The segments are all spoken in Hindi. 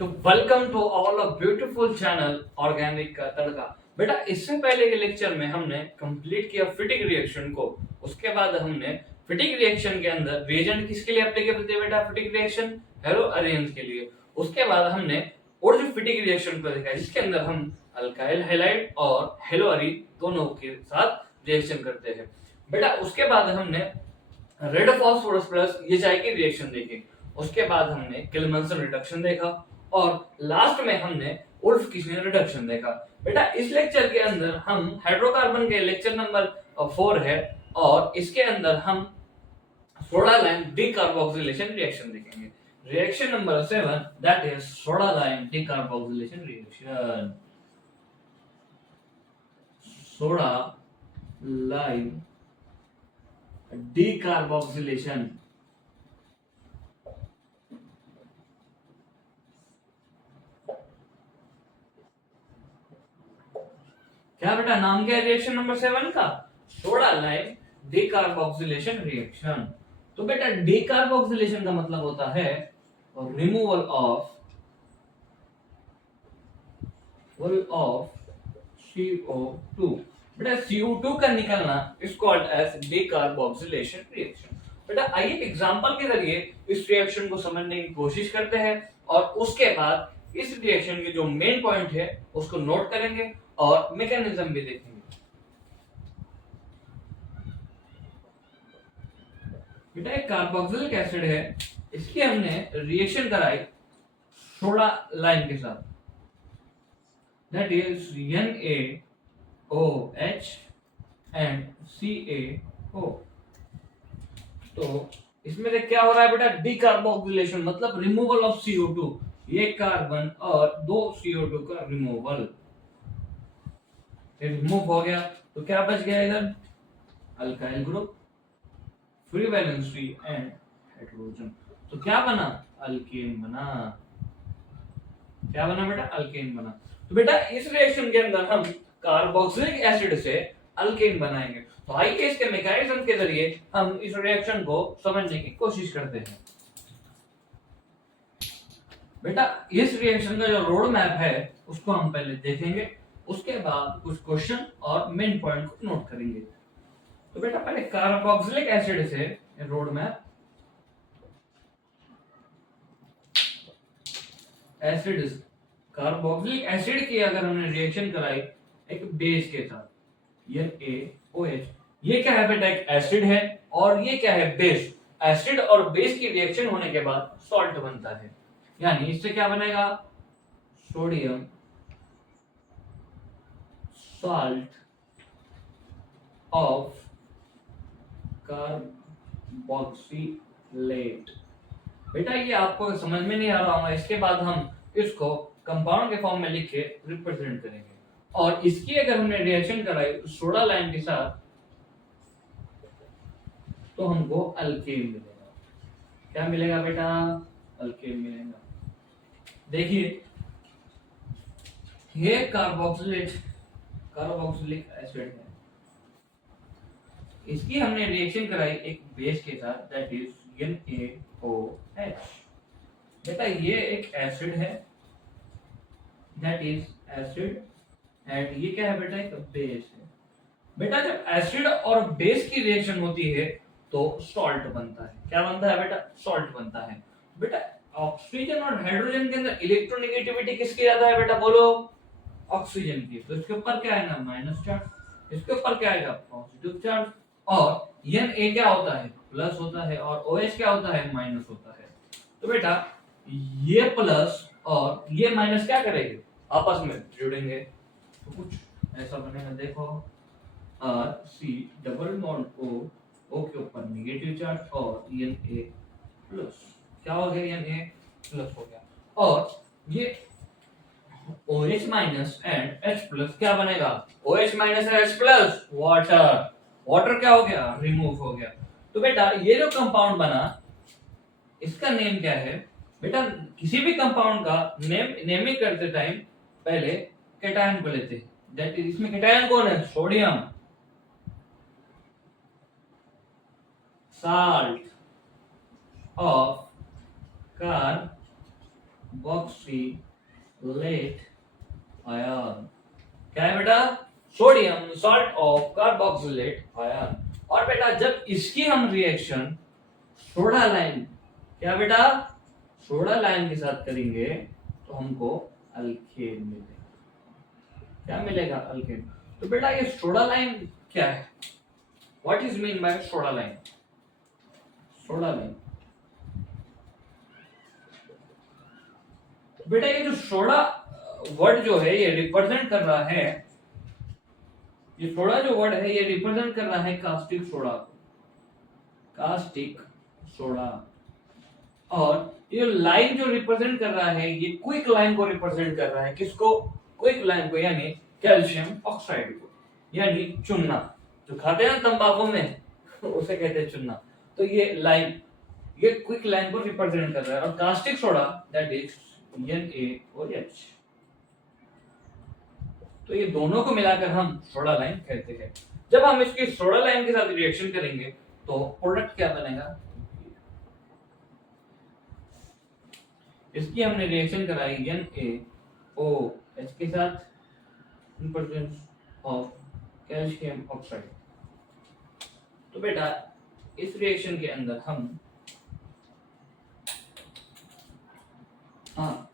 तो welcome to all a beautiful channel organic का तड़का। बेटा इससे पहले के लेक्चर में हमने कंप्लीट किया फिटिक रिएक्शन को। उसके बाद हमने फिटिक रिएक्शन के अंदर रिएजेंट किसके लिए एप्लीकेबल थे बेटा? फिटिक रिएक्शन हेलो अरेंज के लिए। उसके बाद हमने और जो फिटिक रिएक्शन को देखा जिसके अंदर हम अल्काइल हैलाइड और हेलो अरीन दोनों के साथ रिएक्शन करते हैं। बेटा उसके बाद हमने रेड फास्फोरस प्लस एचआई की रिएक्शन देखी। उसके बाद हमने किल्मनसन रिडक्शन देखा और लास्ट में हमने उल्फ किस्लिन रिडक्शन देखा। बेटा इस लेक्चर के अंदर हम हाइड्रोकार्बन के लेक्चर नंबर 4 है और इसके अंदर हम सोडा लाइम डीकार्बोक्सिलेशन रिएक्शन देखेंगे। Reaction number 7 that is soda lime decarboxylation reaction. Soda lime decarboxylation. क्या बेटा नाम क्या है रिएक्शन नंबर 7 का? Soda lime decarboxylation reaction. तो बेटा डीकार्बोक्सिलेशन का मतलब होता है रिमूवल ऑफ CO2। बेटा CO2 का निकलना is called as decarboxylation reaction. बेटा आइए एग्जांपल के जरिए इस रिएक्शन को समझने की कोशिश करते हैं और उसके बाद इस रिएक्शन के जो मेन पॉइंट है उसको नोट करेंगे और मैकेनिज्म भी देखेंगे। बेटा एक कार्बोक्सिलिक एसिड है, इसकी हमने रिएक्शन कराई सोडा लाइम के साथ, that is NaOH and CaO। तो इसमें से क्या हो रहा है बेटा? डीकार्बोक्सिलेशन मतलब रिमूवल ऑफ CO2। ये कार्बन और दो CO2 का रिमूवल रिमूव हो गया तो क्या बच गया इधर? Alkyl group, free valency and hydrogen. तो क्या बना? अल्केन बना। क्या बना बेटा? अल्केन बना। तो बेटा इस रिएक्शन के अंदर हम कार्बोक्सिलिक एसिड से अल्केन बनाएंगे। तो आइए इसके मैकेनिज्म के जरिए हम इस रिएक्शन को समझने की कोशिश करते हैं। बेटा इस रिएक्शन का जो रोड मैप है उसको हम पहले देखेंगे, उसके बाद कुछ क्वेश्चन और मेन पॉइंट को नोट करेंगे। तो बेटा पहले कार्बोक्सिलिक एसिड से road map. Acid carboxylic acid की अगर हमने रिएक्शन कराई एक बेस के साथ NaOH, ये क्या है बेटा? एक एसिड है और ये क्या है? बेस। एसिड और बेस की रिएक्शन होने के बाद सॉल्ट बनता है, यानी इससे क्या बनेगा? Sodium salt of carboxylate. बेटा ये आपको समझ में नहीं आ रहा होगा, इसके बाद हम इसको कंपाउंड के फॉर्म में लिख के रिप्रेजेंट करेंगे और इसकी अगर हमने रिएक्शन कराई सोडा लाइम के साथ तो हमको अल्केन मिलेगा। क्या मिलेगा बेटा? अल्केन मिलेगा। देखिए ये कार्बोक्सिलिक एसिड है, इसकी हमने रिएक्शन कराई एक बेस के साथ दैट इज NaOH। बेटा ये एक एसिड है, दैट इज एसिड एंड ये क्या है बेटा? एक बेस है। बेटा जब एसिड और बेस की रिएक्शन होती है तो सॉल्ट बनता है। क्या बनता है बेटा? सॉल्ट बनता है। बेटा ऑक्सीजन और हाइड्रोजन के अंदर इलेक्ट्रोनेगेटिविटी किसकी ज्यादा है बेटा? बोलो। ऑक्सीजन की। तो इसके ऊपर क्या आएगा? Minus charge. इसके ऊपर क्या आएगा? Positive charge. और Na क्या होता है? प्लस होता है और OH क्या होता है? माइनस होता है। तो बेटा ये प्लस और ये माइनस क्या करेंगे? आपस में जुड़ेंगे तो कुछ ऐसा बनेगा। देखो C डबल बॉन्ड O के ऊपर नेगेटिव चार्ज और Na प्लस। क्या हो गया? Na प्लस हो गया और ये OH minus and H plus क्या बनेगा? OH minus and H plus water. Water क्या हो गया? रिमूव हो गया। तो बेटा ये जो कंपाउंड बना इसका नेम क्या है बेटा? किसी भी कंपाउंड का नेमिंग करते टाइम पहले कैटायन को लेते हैं, दैट इज इसमें कैटायन कौन है? Sodium salt of carboxylate ion. क्या है बेटा? Sodium salt of carboxylate ion. और बेटा जब इसकी हम रिएक्शन सोडा लाइम, क्या बेटा, सोडा लाइम के साथ करेंगे तो हमको अल्केन मिलेगा। क्या मिलेगा? अल्केन। तो बेटा ये सोडा लाइम क्या है? What is mean by soda lime? Soda lime बेटा ये जो सोडा वर्ड जो है ये रिप्रेजेंट कर रहा है, ये सोडा जो वर्ड है ये रिप्रेजेंट कर रहा है कास्टिक सोडा को, कास्टिक सोडा। और ये लाइन जो रिप्रेजेंट कर रहा है ये क्विक लाइन को रिप्रेजेंट कर रहा है। किसको? क्विक लाइन को, यानी कैल्शियम ऑक्साइड को, यानी चूना जो खाते हैं ना तंबाकू में उसे कहते हैं चूना। तो ये लाइन, ये क्विक लाइन को रिप्रेजेंट कर रहा है। और caustic soda that is NaOH। तो ये दोनों को मिलाकर हम सोडा लाइम कहते हैं। जब हम इसकी सोडा लाइम के साथ रिएक्शन करेंगे तो प्रोडक्ट क्या बनेगा? इसकी हमने रिएक्शन कराई NaOH के साथ in presence of calcium oxide. तो बेटा इस रिएक्शन के अंदर हम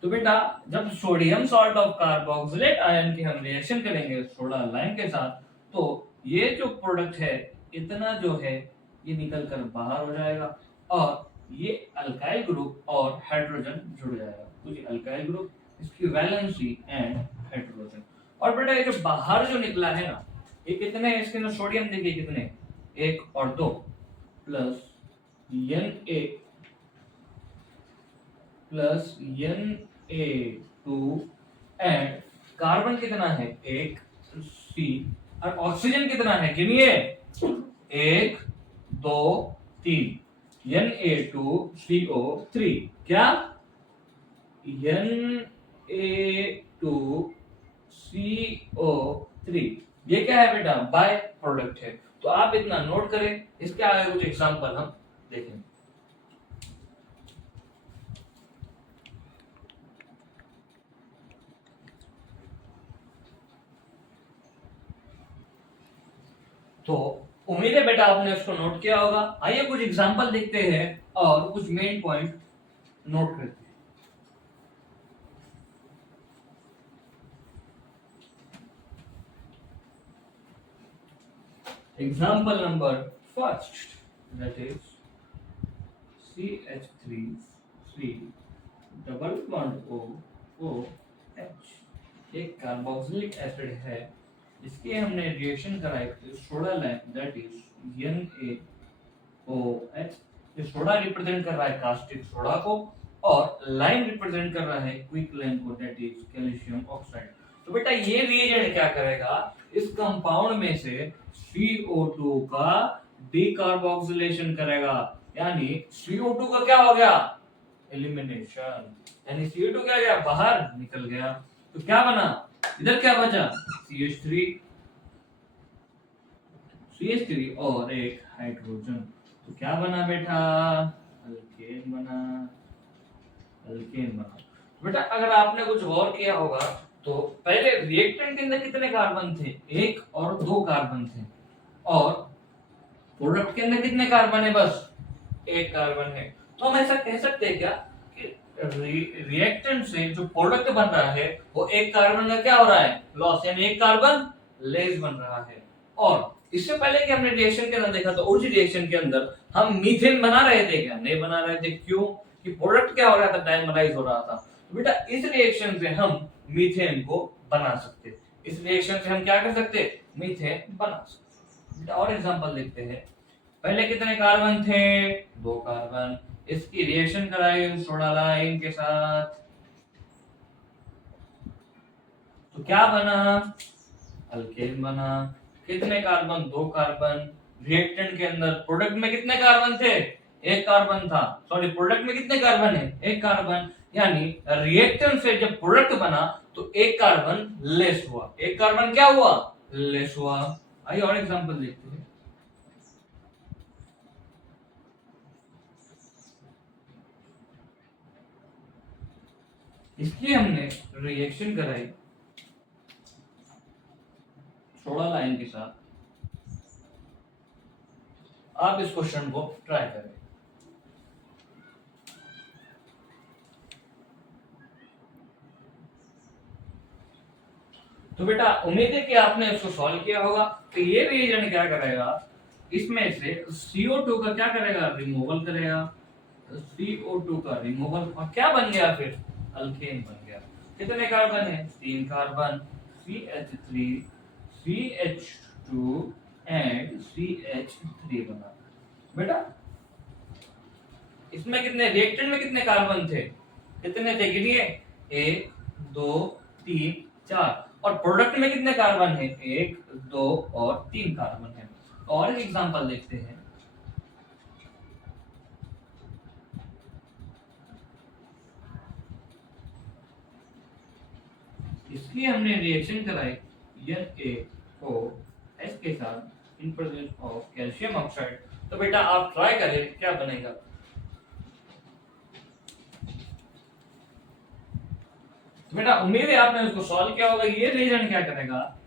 तो बेटा जब sodium salt of carboxylate ion की हम रिएक्शन करेंगे सोडा लाइम के साथ, तो ये जो प्रोडक्ट है इतना जो है ये निकल कर बाहर हो जाएगा और ये अल्काइल ग्रुप और हाइड्रोजन जुड़ जाएगा। तो ये अल्काइल ग्रुप, इसकी वैलेंसी एंड हाइड्रोजन। और बेटा ये जो बाहर जो निकला है ना, ये कितने है इसके अंदर? सोडियम देखिए कितने, 1 और 2 plus Na plus Na2 and carbon कितना है? 1 C। और ऑक्सीजन कितना है? गिनिए, 1 2 3 Na2CO3। क्या? Na2CO3 ये क्या है बेटा? बाय प्रोडक्ट है। तो आप इतना नोट करें, इसके आगे कुछ एग्जांपल हम देखेंगे। तो उम्मीद है बेटा आपने इसको नोट किया होगा। आइए कुछ एग्जांपल देखते हैं और कुछ मेन पॉइंट नोट करते हैं। Example number first, that is CH3 double bond OH। एक कार्बोक्सिलिक एसिड है, इसकी हमने रिएक्शन कराई soda lime that is NaOH। ये सोडा रिप्रेजेंट कर रहा है कास्टिक सोडा को और लाइम रिप्रेजेंट कर रहा है क्विक लाइम को दैट इज कैल्शियम ऑक्साइड। तो बेटा ये रिएजेंट क्या करेगा? इस कंपाउंड में से CO2 का डीकार्बोक्सिलेशन करेगा, यानी CO2 का क्या हो गया? एलिमिनेशन। यानी CO2 क्या गया? बाहर निकल गया। तो क्या बना? इधर क्या बचा? CH3 और एक हाइड्रोजन। तो क्या बना बेटा? अल्केन बना, अल्केन बना। बेटा अगर आपने कुछ और किया होगा तो पहले रिएक्टेंट के अंदर कितने कार्बन थे? 1 और 2 कार्बन थे। और प्रोडक्ट के अंदर कितने कार्बन है? बस 1 कार्बन है। तो हम ऐसा कह सकते हैं क्या कि रिएक्टेंट से जो प्रोडक्ट बन रहा है वो 1 कार्बन का क्या हो रहा है? लॉस, यानी 1 कार्बन लेस बन रहा है। और इससे पहले कि हमने रिएक्शन के अंदर देखा तो उस रिएक्शन के अंदर हम मीथेन बना रहे थे क्या? नहीं बना रहे थे। क्यों? कि प्रोडक्ट क्या हो रहा था? डायमराइज हो रहा था। तो बेटा इस रिएक्शन से हम मीथेन को बना सकते, इस रिएक्शन से हम क्या कर सकते? मीथेन बना सकते। बेटा और एग्जांपल देखते हैं। पहले कितने कार्बन थे? 2 कार्बन। इसकी रिएक्शन कराई सोडा लाइम के साथ तो क्या बना? अल्केन बना। कितने कार्बन? 2 कार्बन। रिएक्टेंट के अंदर प्रोडक्ट में कितने कार्बन थे? 1 कार्बन था। सॉरी, प्रोडक्ट में कितने कार्बन है? 1 कार्बन। यानी रिएक्टेंट से जब प्रोडक्ट बना तो 1 कार्बन लेस हुआ। 1 कार्बन क्या हुआ? लेस हुआ। आइए और एग्जांपल देखते हैं। इसलिए हमने रिएक्शन कराई सोडा लाइन के साथ। आप इस क्वेश्चन को ट्राई करें। तो बेटा उम्मीद है कि आपने इसको सॉल्व किया होगा। तो ये रिएजेंट क्या करेगा, इसमें से CO2 का क्या करेगा, रिमूवल करेगा। CO2 का रिमूवल और क्या बन गया, फिर अल्केन बन गया। कितने कार्बन है, 3 carbon, CH3 CH2 and CH3 बना। बेटा इसमें कितने रिएक्टेंट में कितने कार्बन थे, कितने थे गिनिए, 1 2 3 4। और प्रोडक्ट में कितने कार्बन है, 1 2 और 3 कार्बन है। और एक एग्जांपल देखते हैं। इसलिए हमने रिएक्शन कराई NaOH के साथ in presence of calcium oxide. तो बेटा आप ट्राई करें क्या बनेगा। तो बेटा उम्मीद है आपने उसको सॉल्व किया होगा। ये रिएजेंट क्या करेगा,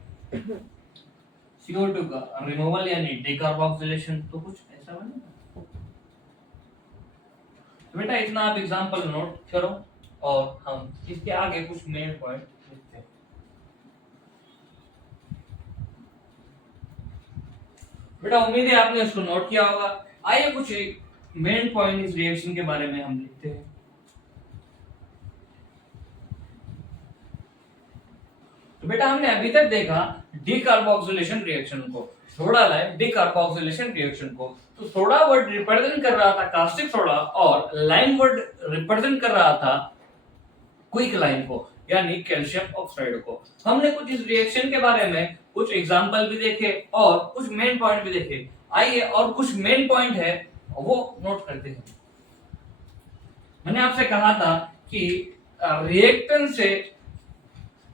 CO2 का रिमूवल यानी डिकार्बोक्सिलेशन। तो कुछ ऐसा बनेगा। तो बेटा इतना आप एग्जांपल नोट करो और हम इसके आगे कुछ मेन पॉइंट लिखते हैं। बेटा उम्मीद है आपने इसको नोट किया होगा। आइए कुछ मेन पॉइंट इस रिएक्शन के बारे में हम लिखते हैं। तो बेटा हमने अभी तक देखा डिकार्बोक्सिलेशन रिएक्शन को, सोडा लाइम डिकार्बोक्सिलेशन रिएक्शन को। तो सोडा वर्ड रिप्रेजेंट कर रहा था कास्टिक सोडा और लाइम वर्ड रिप्रेजेंट कर रहा था क्विक लाइम को यानी कैल्शियम ऑक्साइड को। हमने कुछ इस रिएक्शन के बारे में कुछ एग्जांपल भी देखे और कुछ मेन पॉइंट भी देखे। आइए और कुछ मेन पॉइंट है वो नोट करते हैं। मैंने आपसे कहा था कि रिएक्टेंट से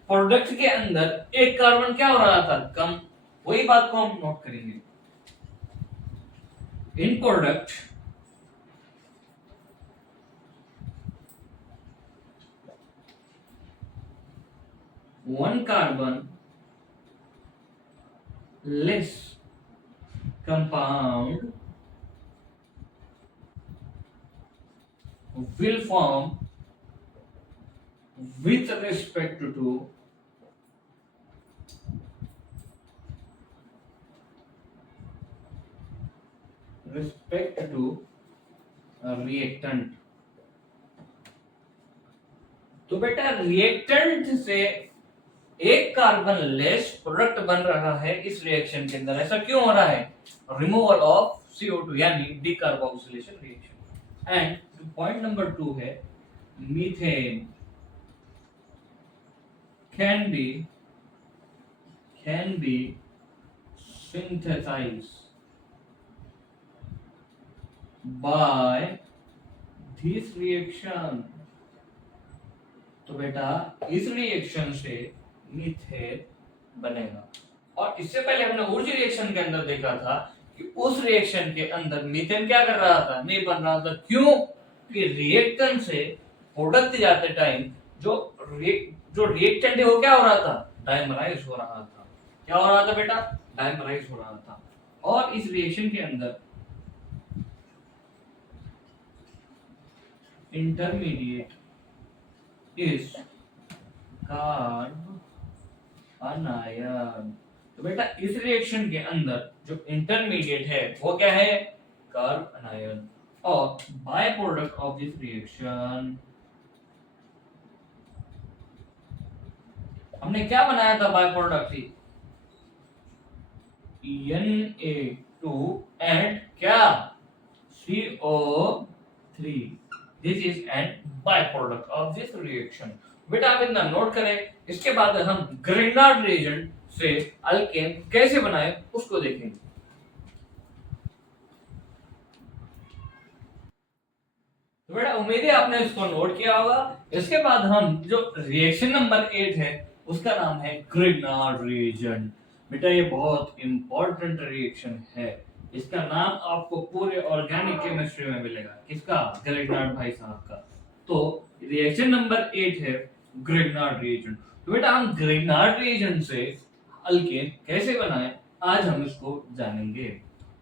प्रोडक्ट के अंदर एक कार्बन क्या हो रहा था, कम। वही बात को हम नोट करेंगे। इन product one carbon less compound will form with respect to reactant। तो बेटा रिएक्टेंट से एक कार्बन लेस प्रोडक्ट बन रहा है इस रिएक्शन के अंदर। ऐसा क्यों हो रहा है, रिमूवल ऑफ CO2 यानी decarboxylation reaction. And point number 2 है methane can be synthesized by this reaction। तो बेटा इस रिएक्शन से मीथेन बनेगा। और इससे पहले हमने उस रिएक्शन के अंदर देखा था कि उस रिएक्शन के अंदर मीथेन क्या कर रहा था, नहीं बन रहा था। क्यों कि रिएक्टेंट से प्रोडक्ट जाते टाइम जो रिएक्टेंट है वो क्या हो रहा था, डाइमराइज हो रहा था। क्या हो रहा था बेटा, डाइमराइज हो रहा था। और इस रिएक्शन के अंदर इंटरमीडिएट इज कार्ब अनायन। तो बेटा इस रिएक्शन के अंदर जो इंटरमीडिएट है वो क्या है, कार्ब अनायन। और by product of this reaction हमने क्या बनाया था, by product he Na2 and क्या, CO3। This is an by product of this reaction. बेटा आप इतना नोट करें। इसके बाद हम ग्रिग्नार्ड रिएजेंट से अल्केन कैसे बनाए उसको देखेंगे। तो बेटा उम्मीद है आपने इसको नोट किया होगा। इसके बाद हम जो रिएक्शन नंबर 8 है उसका नाम है ग्रिग्नार्ड रिएजेंट। बेटा ये बहुत इंपॉर्टेंट रिएक्शन है। इसका नाम आपको पूरे ऑर्गेनिक केमिस्ट्री में मिलेगा, किसका, ग्रिग्नार्ड भाई साहब का। तो रिएक्शन नंबर 8 है ग्रिग्नार्ड रिएजेंट। तो बेटा हम ग्रिग्नार्ड रिएजेंट से अल्केन कैसे बनाएं, आज हम इसको जानेंगे।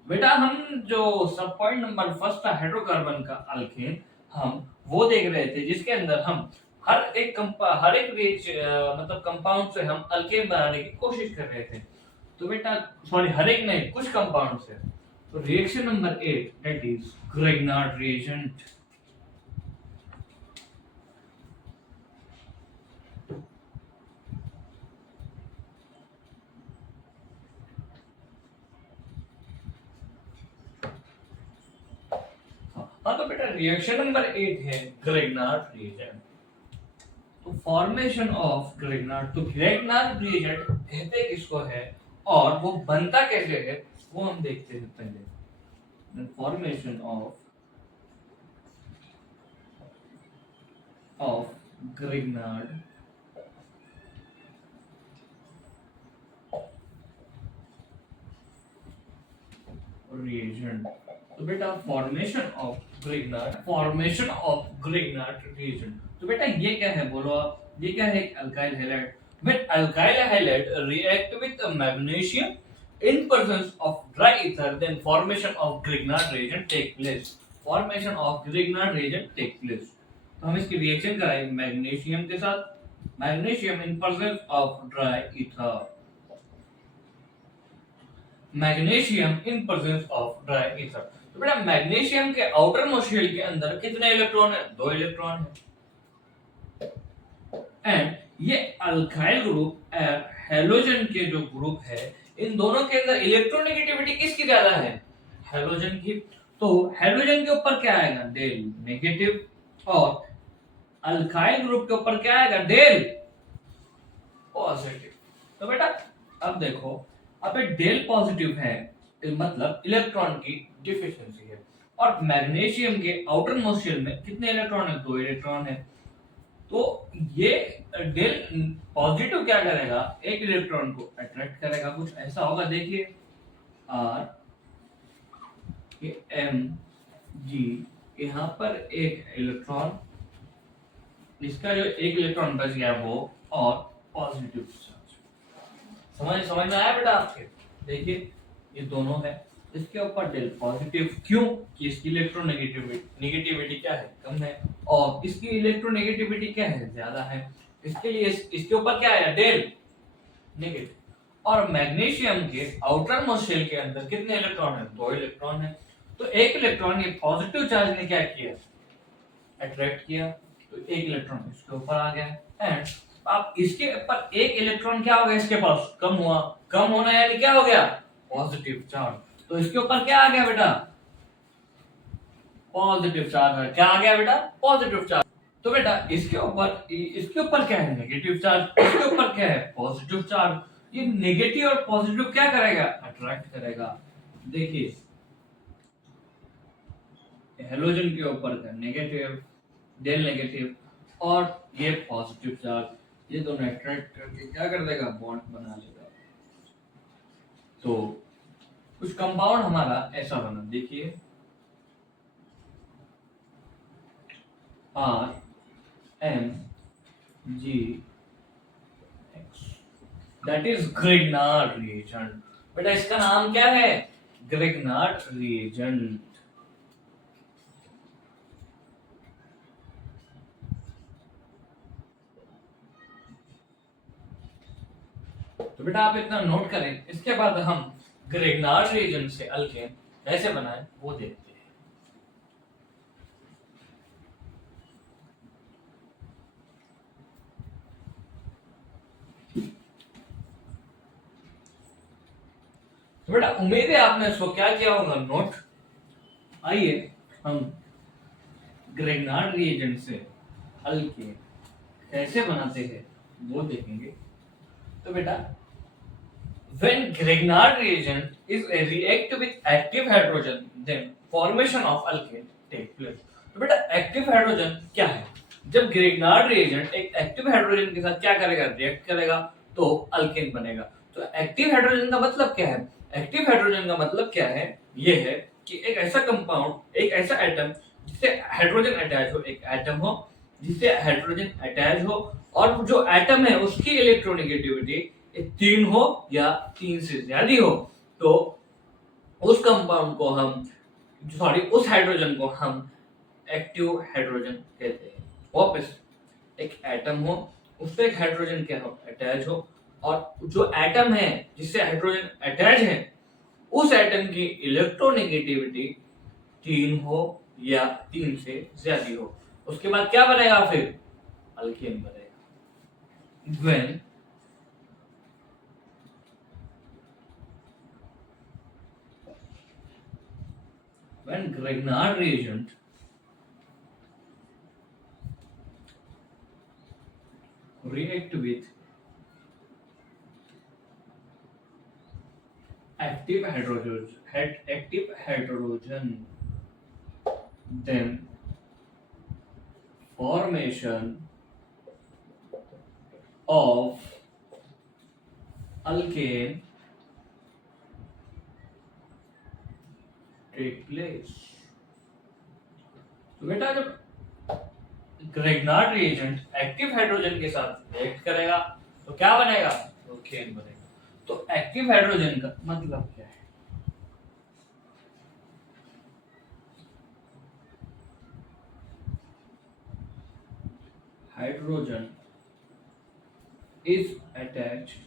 बेटा हम जो सब पॉइंट नंबर फर्स्ट था हाइड्रोकार्बन का अल्केन, हम वो देख रहे थे जिसके अंदर हम हर एक मतलब कंपाउंड से हम अल्केन बनाने की कोशिश कर रहे थे। तो बेटा सॉरी, हर एक नहीं, कुछ कंपाउंड से। तो reaction number 8 that is Grignard reagent. हाँ तो बेटा रिएक्शन नंबर 8 है ग्रिग्नार्ड रिएजेंट। तो फॉर्मेशन ऑफ ग्रिग्नार्ड, तो ग्रिग्नार्ड रिएजेंट कहते किसको है और वो बनता कैसे है वो हम देखते हैं पहले। Formation of Grignard reagent। तो बेटा फॉर्मेशन ऑफ ग्रिग्नार्ड reagent। तो बेटा ये क्या है बोलो आप, ये क्या है? Alkyl halide. When alkyl halide react with a magnesium in presence of dry ether, then formation of Grignard reagent take place। Formation of Grignard reagent take place। तो हम इसकी रिएक्शन कराएंगे मैग्नीशियम के साथ, magnesium in presence of dry ether, magnesium in presence of dry ether. तो बेटा मैग्नीशियम के आउटर मोस्ट शेल के अंदर कितने इलेक्ट्रॉन है? 2 इलेक्ट्रॉन है। एंड ये अल्काइल ग्रुप और हैलोजन के जो ग्रुप है, इन दोनों के अंदर इलेक्ट्रोनेगेटिविटी किसकी ज्यादा है? हैलोजन की। तो हैलोजन के ऊपर क्या आएगा? Del negative. और अल्काइल ग्रुप के ऊपर क्या आएगा? Del positive. तो बेटा अब देखो, अब डेल पॉजिटिव है मतलब इलेक्ट्रॉन की डिफिशिएंसी है। और मैग्नीशियम के आउटर मोस्ट शेल में कितने इलेक्ट्रॉन है? 2 इलेक्ट्रॉन है। तो ये डेल पॉजिटिव क्या करेगा? एक इलेक्ट्रॉन को अट्रैक्ट करेगा। कुछ ऐसा होगा, देखिए आर एम जी, यहाँ पर एक इलेक्ट्रॉन, इसका जो एक इलेक्ट्रॉन बच गया वो, और पॉजिटिव समझ में आया बेटा आपके? देखिए ये दोनों है, इसके ऊपर डेल पॉजिटिव। क्यों? कि इसकी इलेक्ट्रोनेगेटिविटी क्या है? कम है, और इसकी इलेक्ट्रोनेगेटिविटी क्या है? ज्यादा है। इसके लिए इसके ऊपर क्या है? Del negative. और मैग्नीशियम के आउटर मोस्ट शेल के अंदर कितने इलेक्ट्रॉन है? 2 इलेक्ट्रॉन है। तो एक इलेक्ट्रॉन ये पॉजिटिव चार्ज ने क्या किया? अट्रैक्ट किया। तो एक इलेक्ट्रॉन इसके ऊपर आ गया। एंड अब इसके ऊपर एक इलेक्ट्रॉन क्या हो गया? इसके पास कम हुआ। कम होना यानी क्या हो गया? Positive charge. तो इसके ऊपर क्या आ गया बेटा? Positive charge. क्या आ गया बेटा? Positive charge. तो बेटा इसके ऊपर क्या है? Negative charge. इसके ऊपर क्या है? Positive charge. ये नेगेटिव और पॉजिटिव क्या करेगा? अट्रैक्ट करेगा। देखिए हेलोजन के ऊपर का नेगेटिव, डेल नेगेटिव, और ये पॉजिटिव चार्ज, ये दोनों अट्रैक्ट करके क्या कर देगा? बॉन्ड बना लेगा। तो कुछ कंपाउंड हमारा ऐसा बना, देखिए R M G X, that is Grignard reagent. बेटा इसका नाम क्या है? Grignard reagent. तो बेटा आप इतना नोट करें, इसके बाद हम ग्रिग्नार्ड रिएजेंट से अल्केन कैसे बनाएं वो देखते हैं। तो बेटा उम्मीद है आपने इसको क्या किया होगा? नोट। आइए हम ग्रिग्नार्ड रिएजेंट से अल्केन कैसे बनाते हैं वो देखेंगे। तो बेटा when Grignard reagent is react with active hydrogen, then formation of alkane take place। तो बेटा एक्टिव हाइड्रोजन क्या है? जब ग्रिग्नार्ड रिएजेंट एक एक्टिव हाइड्रोजन के साथ क्या करेगा? रिएक्ट करेगा, तो अल्केन बनेगा। तो एक्टिव हाइड्रोजन का मतलब क्या है? एक्टिव हाइड्रोजन का मतलब क्या है? ये है कि एक ऐसा कंपाउंड, एक ऐसा एटम जिससे हाइड्रोजन अटैच हो, एक एटम हो जिससे हाइड्रोजन अटैच हो और जो एटम है उसकी इलेक्ट्रोनेगेटिविटी 3 हो या 3 से ज्यादा हो, तो उस कंपाउंड को हम उस हाइड्रोजन को हम एक्टिव हाइड्रोजन कहते हैं। वापस एक एटम हो, उससे एक हाइड्रोजन के हम अटैच हो, और जो एटम है जिससे हाइड्रोजन अटैच है उस एटम की इलेक्ट्रोनेगेटिविटी 3 हो या 3 से ज्यादा हो, उसके बाद क्या बनेगा? फिर अल्केन बनेगा। When Grignard reagent react with active hydrogen, then formation of alkane take place। तो बेटा जब ग्रेगनार्ड रिएजेंट एक्टिव हाइड्रोजन के साथ रिएक्ट करेगा तो क्या बनेगा? एल्केन बनेगा। तो एक्टिव हाइड्रोजन का मतलब क्या है? Hydrogen is attached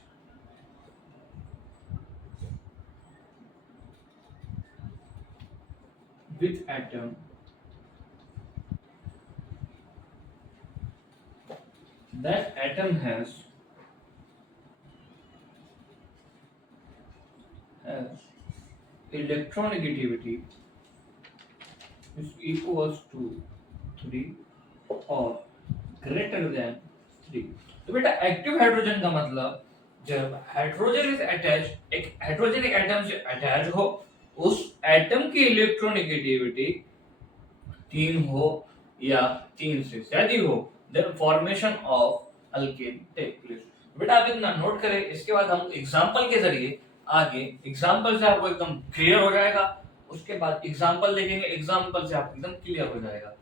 with atom that atom has electronegativity is equals to 3 और greater than 3। तो बेटा एक्टिव हाइड्रोजन का मतलब जब हाइड्रोजन इज अटैच, एक हाइड्रोजन एक एटम से अटैच हो, उस एटम की इलेक्ट्रोनेगेटिविटी 3 हो या 3 से ज्यादा हो, then formation of alkane take place. बेटा आप इतना नोट करें, इसके बाद हम एग्जांपल के जरिए आगे, एग्जांपल से आपको एकदम क्लियर हो जाएगा, उसके बाद एग्जांपल देखेंगे, एग्जांपल से आपको एकदम क्लियर हो जाएगा।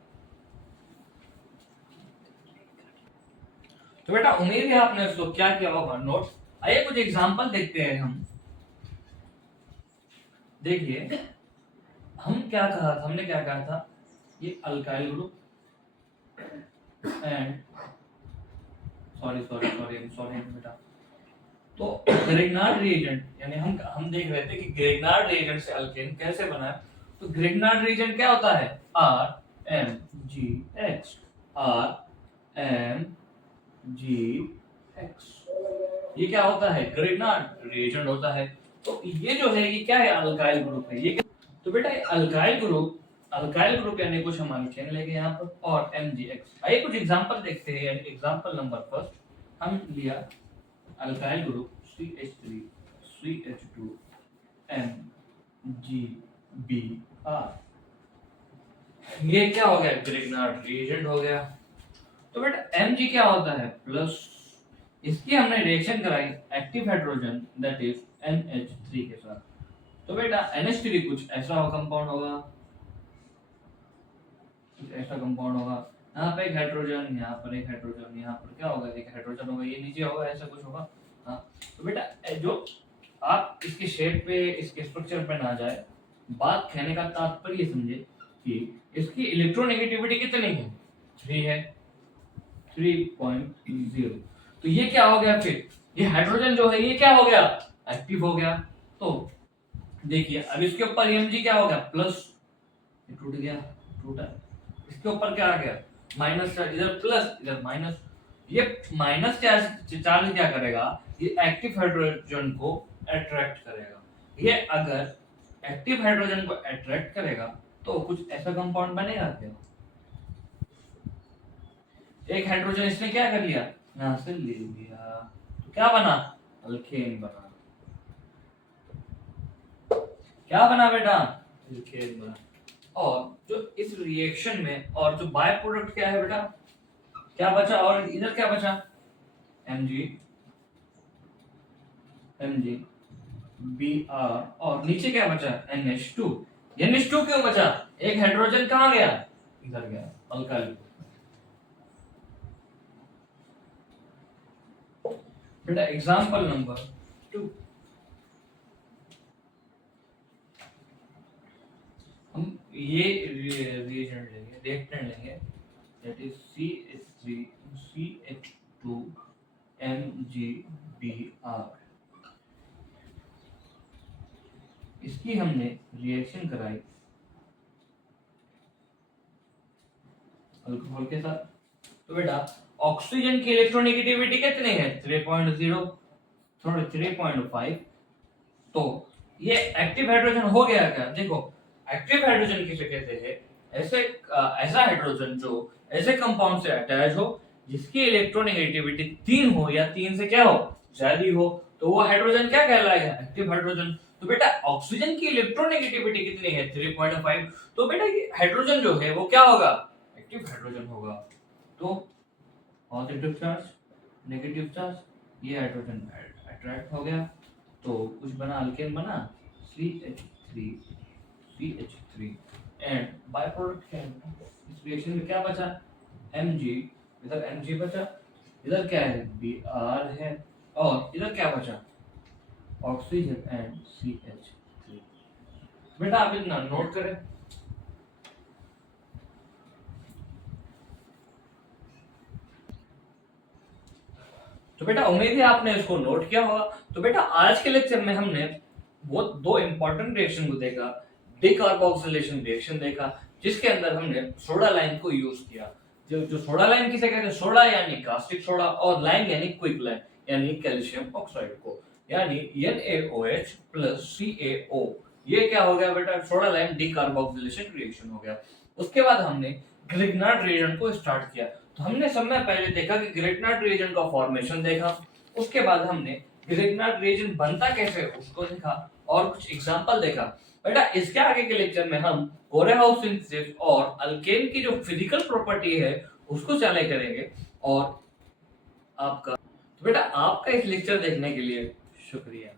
तो बेटा उम्मीद है आपने इसको क्या किया होगा नोट। आइए कुछ एग्जांपल देखते हैं हम। देखिए हम क्या कहा था, हमने क्या कहा था, ये अल्काइल ग्रुप एंड सॉरी बेटा, तो ग्रिग्नार्ड रिएजेंट, यानी हम देख रहे थे कि ग्रिग्नार्ड रिएजेंट से अल्केन कैसे बना है। तो ग्रिग्नार्ड रिएजेंट क्या होता है? RMgX, RMgX, ये क्या होता है? ग्रिग्नार्ड रिएजेंट होता है। तो ये जो है ये क्या है? अल्काइल ग्रुप है ये। तो बेटा अल्काइल ग्रुप यानी कुछ हम अल्केन लेंगे यहाँ पर, और MgX। आइए कुछ एग्जांपल देखते हैं। यानी एग्जांपल नंबर फर्स्ट, हम लिया alkyl group CH3 CH2 MgBr, ये क्या हो गया? ग्रिग्नार्ड रिएजेंट हो गया। तो बेटा Mg क्या होता है? प्लस, इसकी हमने रिएक्शन कराई active hydrogen that is NH3 के साथ। तो बेटा NH3 कुछ ऐसा कंपाउंड होगा, कुछ ऐसा कंपाउंड होगा, यहाँ पे एक हाइड्रोजन, यहाँ पर एक हाइड्रोजन, यहाँ पर क्या होगा? एक हाइड्रोजन होगा, ये नीचे होगा, ऐसा कुछ होगा। हाँ तो बेटा जो आप इसके शेप पे, इसके स्ट्रक्चर पे ना जाए, बात कहने का तात्पर्य समझे कि इसकी इलेक्ट्रोनेगेटिविटी कितनी है? 3 है, 3.0। तो ये क्या हो गया? फिर ये हाइड्रोजन जो है ये क्या हो गया? एक्टिव हो गया। तो देखिए अब इसके ऊपर Mg क्या हो गया? प्लस, ये टूट गया, टूटा। इसके ऊपर क्या आ गया? माइनस, इधर प्लस इधर माइनस। ये माइनस चार्ज क्या करेगा? ये एक्टिव हाइड्रोजन को अट्रैक्ट करेगा। ये अगर एक्टिव हाइड्रोजन को अट्रैक्ट करेगा तो कुछ ऐसा कंपाउंड बनेगा क्या? एक हाइड्रोजन इसने क्या कर लिया? यहां से ले लिया, तो क्या बना? अल्केन बना। क्या बना बेटा? अल्केन बना। और जो इस रिएक्शन में और जो बाय प्रोडक्ट क्या है बेटा? क्या बचा? और इधर क्या बचा? MgBr, और नीचे क्या बचा? NH2। NH2 क्यों बचा? एक हाइड्रोजन कहाँ गया? इधर गया, अल्काइल। बेटा एग्जाम्पल नंबर 2, हम ये रिएजेंट लेंगे, रिएक्टेंट लेंगे, दैट इज CH3CH2MgBr। इसकी हमने रिएक्शन कराई अल्कोहल के साथ। तो बेटा ऑक्सीजन की इलेक्ट्रोनेगेटिविटी कितनी है? 3.0, थोड़े 3.5। तो ये एक्टिव हाइड्रोजन हो गया क्या? देखो एक्टिव हाइड्रोजन किसे कहते हैं? ऐसा हाइड्रोजन जो ऐसे कंपाउंड से अटैच हो जिसकी इलेक्ट्रोनेगेटिविटी 3 हो या 3 से क्या हो, ज्यादा हो, तो वो हाइड्रोजन क्या कहलाएगा? Active hydrogen. तो बेटा ऑक्सीजन की इलेक्ट्रोनेगेटिविटी कितनी है? 3.5। तो बेटा ये हाइड्रोजन जो है वो क्या होगा? एक्टिव हाइड्रोजन होगा। तो पॉजिटिव चार्ज, नेगेटिव चार्ज, ये हाइड्रोजन अट्रैक्ट हो गया, तो कुछ बना, अल्केन बना, CH3 एंड बाय प्रोडक्ट क्या है? इस रिएक्शन में क्या बचा? Mg, इधर Mg बचा, इधर क्या है? Br है, और इधर क्या बचा? Oxygen and CH3। बेटा आप इतना नोट करें। तो बेटा उम्मीद है आपने इसको नोट किया होगा। तो बेटा आज के लेक्चर में हमने वो दो इंपॉर्टेंट रिएक्शन को देखा, डिकार्बोक्सिलेशन रिएक्शन देखा, जिसके अंदर हमने सोडा लाइन को यूज किया। जो सोडा लाइन किसे कहते हैं? सोडा यानी कास्टिक सोडा, और लाइन यानी क्विक लाइन यानी कैल्शियम ऑक्साइड को, यानी NaOH प्लस CaO। ये क्या हो गया बेटा? सोडा लाइन डिकार्बोक्सिलेशन रिएक्शन हो गया। उसके बाद हमने ग्रिग्नार्ड रिएजेंट को स्टार्ट किया। तो हमने समय पहले देखा कि ग्रिग्नार्ड रिएजेंट का फॉर्मेशन देखा, उसके बाद हमने ग्रिग्नार्ड रिएजेंट बनता कैसे उसको देखा, और कुछ एग्जांपल देखा। बेटा इसके आगे के लेक्चर में हम कोरेहाउस सिंथेसिस और अल्केन की जो फिजिकल प्रॉपर्टी है उसको चले करेंगे। और आपका तो बेटा आपका इस लेक्चर देखने के लिए शुक्रिया।